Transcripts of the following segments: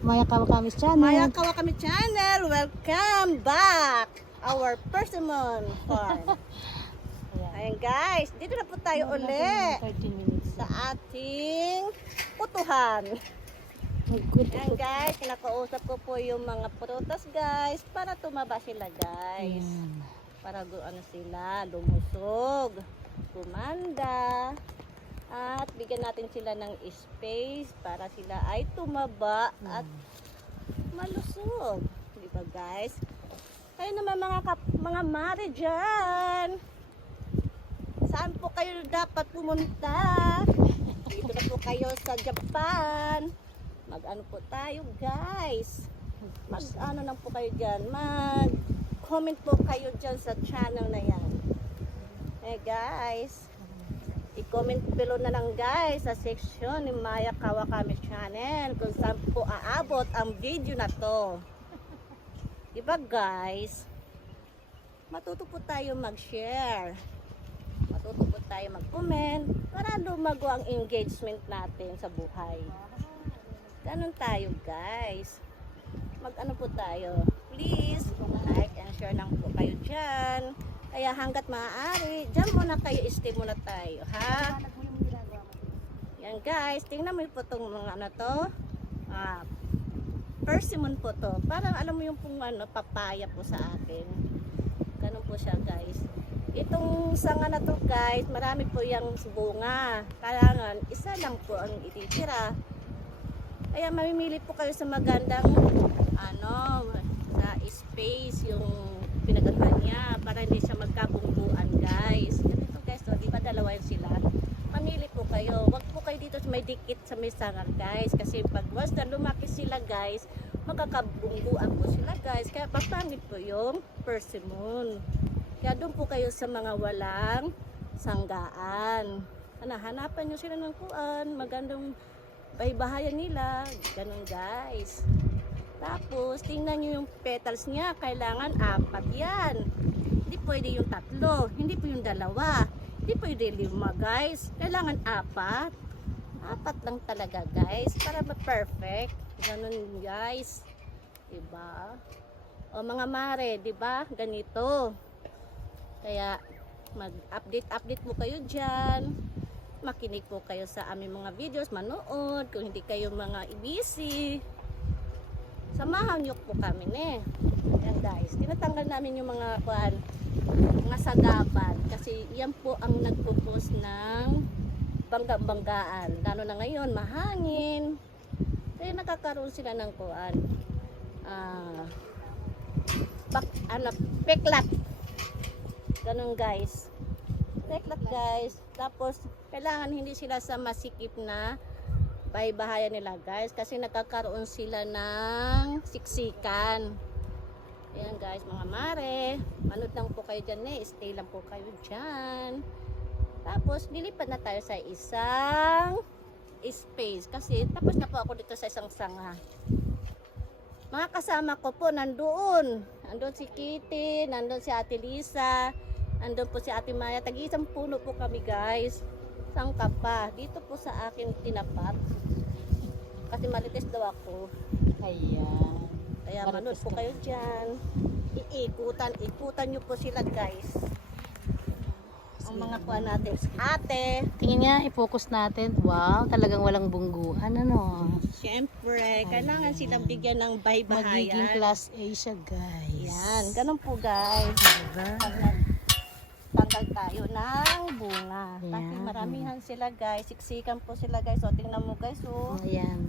Maya Kawakamis Channel. Maya Kawakami Channel, welcome back! Our persimmon farm. Ayan guys, dito na po tayo uli 13 minutes. sa ating putuhan. Ayan guys, kinakausap ko po yung mga prutas guys para tumaba sila guys. Para ano sila, lumusog, kumanda. At bigyan natin sila ng space para sila ay tumaba at malusog. Di ba guys? Kayo naman mga mare dyan. Saan po kayo dapat pumunta? Dito na po kayo sa Japan. Mag-ano po tayo guys. Mag-ano lang po kayo dyan. Mag-comment po kayo dyan sa channel na yan. Eh guys. I-comment below na lang guys sa section ni Maya Kawakami Channel kung saan po aabot ang video na to. Diba guys? Matuto po tayo mag-share. Matuto po tayo mag-comment para lumago ang engagement natin sa buhay. Ganun tayo guys. Mag-ano po tayo. Please, like and share lang po kayo dyan. Kaya hanggat maaari, dyan muna kayo, stay muna tayo, ha? Yan guys, tingnan mo po itong mga ano to. Persimmon po to. Parang alam mo yung pong ano, papaya po sa akin. Ganun po siya guys. Itong sanga na to guys, marami po yung bunga. Kailangan, isa lang po ang ititira. Kaya mamimili po kayo sa magandang ano, sa space yung pinagatan niya para hindi siya magkabungguan guys. Ganito guys, so, di ba dalawa yun sila? Mamili po kayo. Wag po kayo dito may dikit sa may sanga guys. Kasi pag once na lumaki sila guys, magkakabungguan po sila guys. Kaya papangit po yung persimmon. Kaya doon po kayo sa mga walang sanggaan. Hanapan nyo sila ng kuan. Magandang bahayan nila. Ganun guys. Tapos, tingnan nyo yung petals niya. Kailangan 4 yan. Hindi pwede yung 3. Hindi po yung 2. Hindi pwede 5 guys. Kailangan 4. 4 lang talaga guys. Para ma-perfect. Ganun guys. Diba? O mga mare, diba? Ganito. Kaya, mag-update po kayo dyan. Makinig po kayo sa aming mga videos. Manood. Kung hindi kayo mga busy. Samahan niyo po kami Yan guys, tinatanggal namin yung mga sagaban kasi yan po ang nagpupus ng banggaan. Lalo na ngayon, mahangin. Kaya nakakaroon sila ng peklat. Ganun guys. Peklat guys. Tapos, kailangan hindi sila sa masikip na bahayan nila guys kasi nakakaroon sila ng siksikan. Ayan guys mga mare, manood lang po kayo dyan stay lang po kayo dyan. Tapos lilipat na tayo sa isang space kasi tapos na po ako dito sa isang sanga. Mga kasama ko po nandun si Kitty, nandun si Ate Lisa, nandun po si Ate Maya. Tag-isang puno po kami guys. Sangka pa. Dito po sa akin tinapat. Kasi malitis daw ako. Ayan. Kaya manood po kayo dyan. Ikutan nyo po sila guys. Ang mga kuha natin. Ate. Tingin nga, i-focus natin. Wow, talagang walang bungguan. Ano? Siyempre, kailangan silang bigyan ng bahayan. Magiging class A siya guys. Yan. Ganun po guys. Tanggal tayo ng bunga. Kasi maramihan sila guys. Siksikan po sila guys. So tingnan mo guys. So, ayan.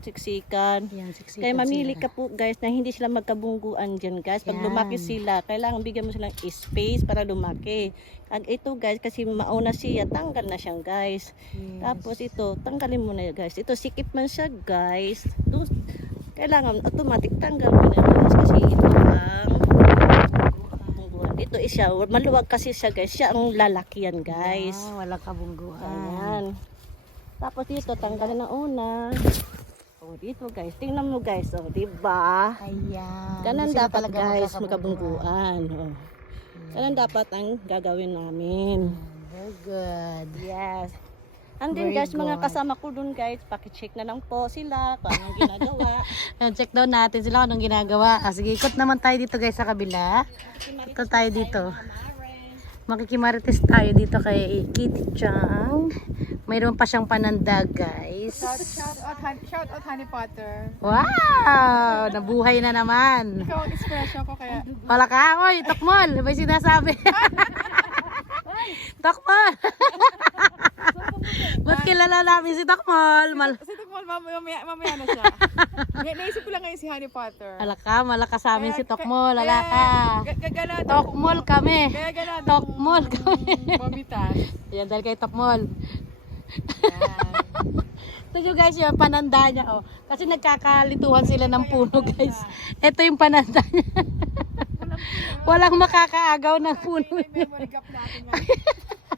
Siksikan. Ayan, siksikan. Kaya mamili sila. ka po guys na hindi sila magkabungguan dyan guys. Pag Yan. lumaki sila, kailangan bigyan mo silang space para lumaki. Ag ito guys, kasi mauna siya, tanggal na siyang guys. Yes. Tapos ito, tanggalin mo na guys. Ito sikip man siya guys. Kailangan automatic tanggal mo na guys. Kasi ito ang ito siya, maluwag kasi siya guys. Siya ang lalaki yan guys. Walang kabungguan. Ayan. Tapos dito, tanggalin na una. O dito guys, tingnan mo guys. O, diba? Ayan. Ganun Hindi sila dapat talaga guys, magkakabungguan. magkabungguan. O. Ganun dapat ang gagawin namin. Very good. Yes. And then Very guys, mga good. kasama ko dun guys, pakicheck na lang po sila kung anong ginagawa. Check down natin sila kung anong ginagawa. Sige, ikot naman tayo dito guys sa kabila. Ito tayo dito. Makikimarites tayo dito kay Kitty Chang. Mayroon pa siyang pananda guys. Shout out Honey Potter. Wow! Nabuhay na naman. Ikaw ang expression ko kaya. Wala ka, oy, Tokmol. May sinasabi. Tokmol. Ba't kilala namin si Tokmol? Kasi Tukmol, mamaya na siya. Naisip ko lang ngayon si Honey Potter. Malakas sa amin si Tokmol. Wala ka. Tokmol kami. Kaya ganado. Tokmol kami. Mamitas. Yan, dahil kay Tokmol. Ito yung guys, yung pananda niya. Oh. Kasi nagkakalituhan sila ng puno guys. Ito yung pananda niya. Walang makakaagaw ng puno niya. Memory gap natin.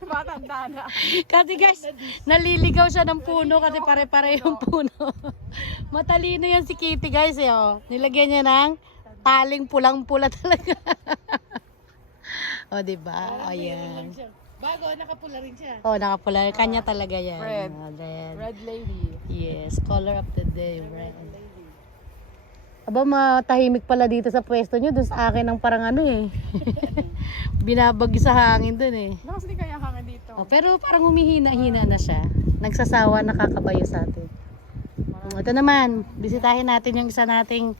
Matanda na. Kasi guys, naliligaw siya ng puno kasi pare-pare yung puno. Matalino yan si Kitty guys. Eh, oh. Nilagyan niya ng taling pulang-pula talaga. O, diba? O, yan. Bago, nakapula rin siya. O, nakapula. Kanya talaga yan. Red. O, red. Red lady. Yes, color of the day, red. Aba, matahimik pala dito sa pwesto nyo. Doon sa akin ang parang ano eh. Binabag sa hangin dun eh. Lakas din kaya hangin dito. Oh, pero parang humihina-hina na siya. Nagsasawa, nakakabayo sa atin. Ito naman, bisitahin natin yung isa nating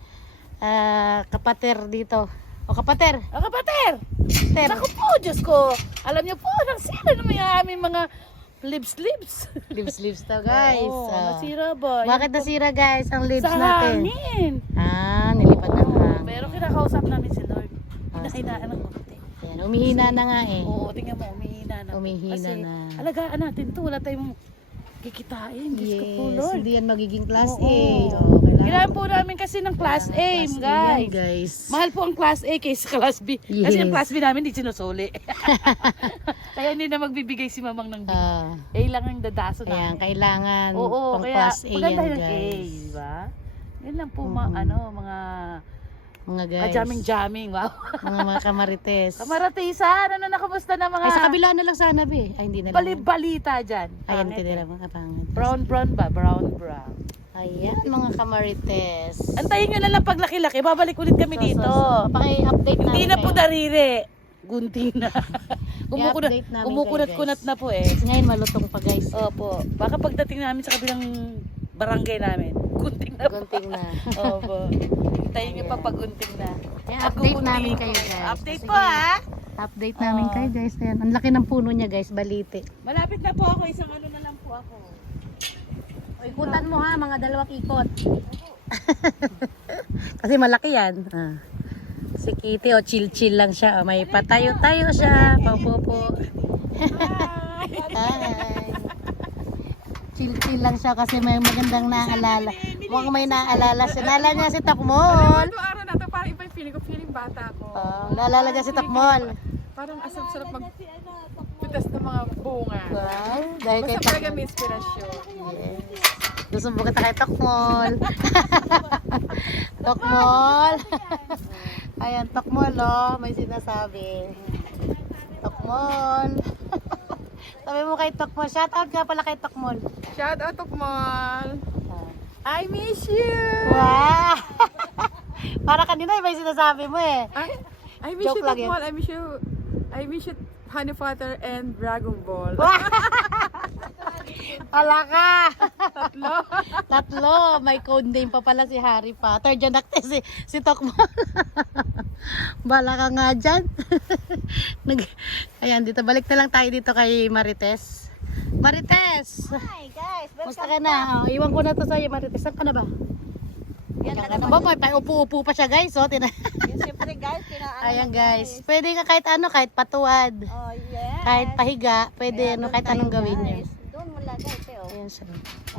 kapater dito. O kapater! Ang kapatid! Ter. Naku po, Diyos ko! Alam niyo po, nasira naman yung aming mga lips. Lips to guys. Oo, Oh. nasira ba? Bakit nasira guys ang lips Sa natin? hangin. Ah, nilipad ng hangin. Pero kinakausap namin si Lord. Ah, Pinakainaan ng konti. Ayan, umihina na nga eh. Oo, tingnan mo, umihina na. Umihina Kasi, na. alagaan natin to. Wala tayong kikitain. Diyos ko po, Yes, Lord. hindi yan magiging class Oo. A. Oh, Kailangan po namin kasi ng class A, Class A guys. yan, guys. Mahal po ang class A kaysa class B. Kasi Yes. yung class B namin di sinusuli. Kaya hindi na magbibigay si mamang ng B. Ah, A lang ang dadaso ayan, namin. kailangan Oo, pang kaya class A maganda yan yung A, guys. di ba? Yan lang po, Mhm. mga Mga guys. kajaming-jaming, wow. mga kamarites. Kamaratisan, ano na, kamusta na mga Ay, sa kabila na lang sana, be. Ay, hindi na lang. balita dyan? Ayan, Pangit tinira eh. mga pangit. Brown ba? Brown. Ayan, mga kamarites. Antayin nyo na lang pag laki-laki, babalik ulit kami dito. Paki-update namin Hindi na po kayo. darire. Gunti na. I-update namin Kumukunat-kunat kayo, na po eh. Ngayon, malutong pa guys. Opo. Baka pagdating namin sa kabilang barangay namin, gunting na po. Gunting na. Opo. Hintayin nyo pa pag gunting na. Ayan, update namin Gugunting kayo ko. guys. Update Sige. po ha. Update namin kayo guys. Ayan, ang laki ng puno niya guys, balite. Malapit na po ako, isang ano na lang po ako. O, ikutan mo ha, mga dalawang ikot. Kasi malaki yan. Ah. Si Kitty, o chill-chill lang siya. O, may patayo-tayo siya. Paupo-po. Hi. Chill-chill lang siya kasi may magandang naaalala. Mukhang may naaalala siya. Naalala niya si Tokmol. Ito araw na to, parang iba yung feeling ko. Feeling bata ko. Naalala niya si Tokmol. Parang asap-sarap magpitas ng mga bunga. Wow. Dahil kay Basta talaga Tokmol. may inspirasyon. Yes. Gusto kita kay Tokmol. Tokmol. Ayan, Tokmol, oh. May sinasabi. Tokmol. Sabi mo kay Tokmol. Shout out nga pala kay Tokmol. Shout out Tukmol. I miss you. Wow. Para kanina may sinasabi mo eh. I miss Joke you lang yan. Tukmol. I miss you Honey Potter and Dragon Ball. Wala ka. Tatlo. Tatlo. May code name pa pala si Harry Potter. Diyan nakte si Tokmol. Bala ka nga dyan. Ayan, dito. Balik na lang tayo dito kay Marites. Marites! Hi guys, Musta ka na? Oh, iwan ko na to sa'yo, Marites. Saan ka na ba? Yan ka na ba? May upo-upo pa siya guys. Oh, Siyempre guys, Ayan guys. Pwede ka kahit ano, kahit patuwad. Oh yes. Kahit pahiga. Pwede Ayan, ano, doon kahit tayo, anong gawin niyo. guys. Doon mo lagay, Teo. Ayan siya.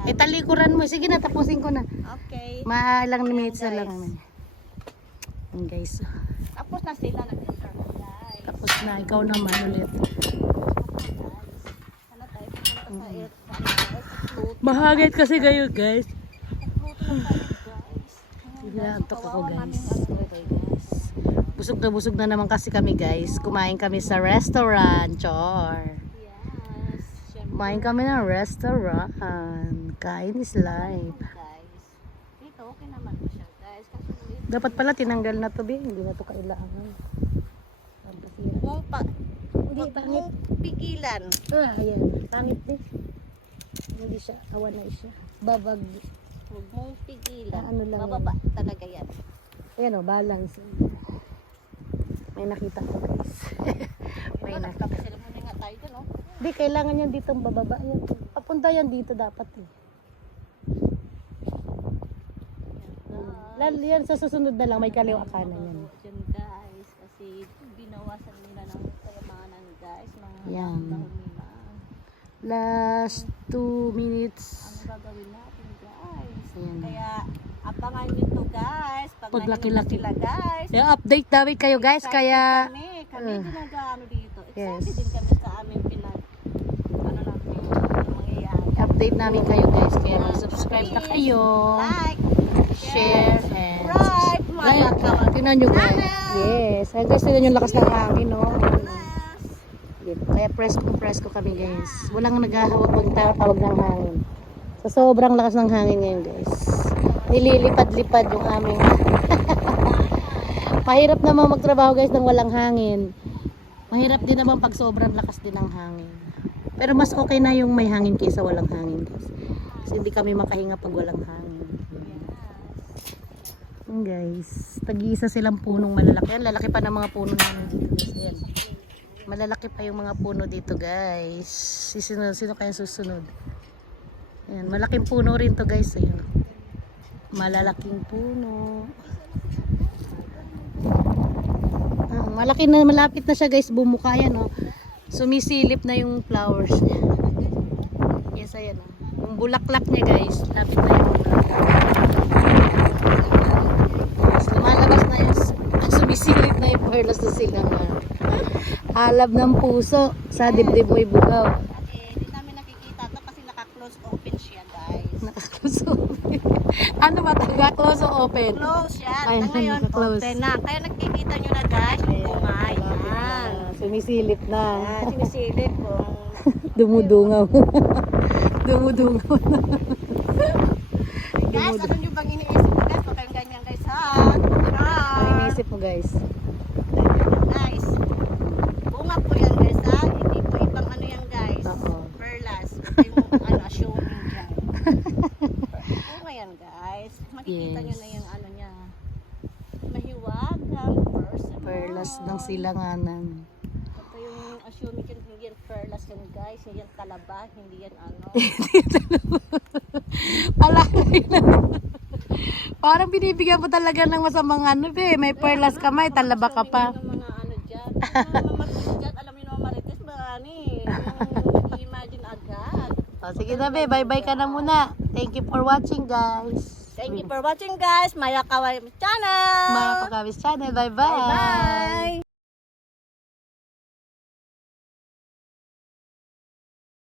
Eh, talikuran mo. Sige na, tapusin ko na. Okay. Maalang minutes na guys. lang naman. Ayan guys. Tapos na sila nag-interview guys. Tapos na, ikaw naman ulit. Ano tayo pupunta sa airport? Mahagit kasi kayo guys. Luto na tayo guys. Antok ako Kawawa namin guys. ano, guys. Busog na naman kasi kami guys. Kumain kami sa restaurant. Chor. Yes. Siyempre. Kumain kami ng restaurant. Kain is life. Guys. Dito, okay naman po siya, guys. Kasi Dapat pala tinanggal na to, Be. Hindi na to kailangan. Ang pasira. mong Hindi, pangit. pigilan. Ayan. Pangit din. Hindi siya. Awan na siya. Babag. Huwag mong pigilan. Ano lang Bababa talaga yan. Ayan o, balance. May nakita ko, guys. May Ito, nakita. nagpapasala muna nga tayo dun, oh. Hindi, kailangan yan dito bababa. Yan. Papunta yan dito dapat eh. Lalo yan sa susunod na lang, may kaliwa kanan yan. Diyan, guys. Kasi binawasan nila ng kayamanan, guys. Mga Yan. dahon nila. Last 2 minutes. Ano gagawin natin, guys? Ayan. Kaya, abangan nyo to, guys. Pag Pag nahinto laki-laki. sila, guys. Yeah, update namin kayo guys, Excited kaya kami din nag-ano dito. Excited Yes. din kami sa aming ano natin, yung mangyayari. update namin kayo guys, kaya mag-subscribe na kayo, Like, share, and subscribe, like. Tingnan nyo guys. Yes, ay guys, tingnan yung lakas ng hangin, no? Kaya press ko kami guys. Walang naghahawak magtatawag ng hangin. Sa sobrang lakas ng hangin ngayon guys. Nililipad-lipad yung aming mahirap naman magtrabaho guys nang walang hangin. Mahirap din naman pag sobrang lakas din ng hangin. Pero mas okay na yung may hangin kaysa walang hangin guys. Kasi hindi kami makahinga pag walang hangin. Yan guys, tag-iisa silang punong malalaki. Yan, lalaki pa ng mga puno namin dito guys. Ayan. Malalaki pa yung mga puno dito guys. Sino kaya susunod? Ayan, malaking puno rin to guys. Ayan. Malalaking puno. Malaki na, malapit na siya guys, bumuka yan oh. Sumisilip na yung flowers niya. Yes, ayan oh. Yung bulaklak niya guys, lapit na yung bulaklak. Yes, lumalabas na yung sumisilip na yung perlas na silangan. Halab ng puso sa dibdib mo'y bugaw. Hindi namin nakikita to kasi naka-close open siya, guys. Naka-close open. Ano ba talaga? Close o open? Close yan. Ay, Ngayon, naka-close. open na. Kaya nakikita nyo na, guys, yung bunga. Yan. Sumisilip na. Yan, sinisilip kung Dumudungaw. Dumudungaw na. guys, ano nyo bang iniisip mo, guys? Huwag kayong ganyan, guys, ha? Ano iniisip mo guys? Guys, bunga po yan, guys, ha? Hindi po ibang ano yan, guys. Oo. Perlas. Yung ano, assuming dyan. Bunga yan, guys. Makikita nyo Yes. na yung ano niya. Mahiwagang person. Perlas ng silanganan. Ito yung assuming yan, hindi yan perlas yan, guys. Hindi yan talaba, hindi yan ano. Palagay na. Parang binibigyan mo talaga ng masamang ano be. May perlas ka, may talaba ka pa. Assuming yung mga ano dyan. Mga marites dyan, alam niyo naman marites, mga ano eh. Yung imagine agad. O, sige na be, bye-bye ka na muna. Thank you for watching guys. Thank you for watching, guys. Maya Kawai Channel. Maya Pagawis Channel. Bye-bye. Bye-bye.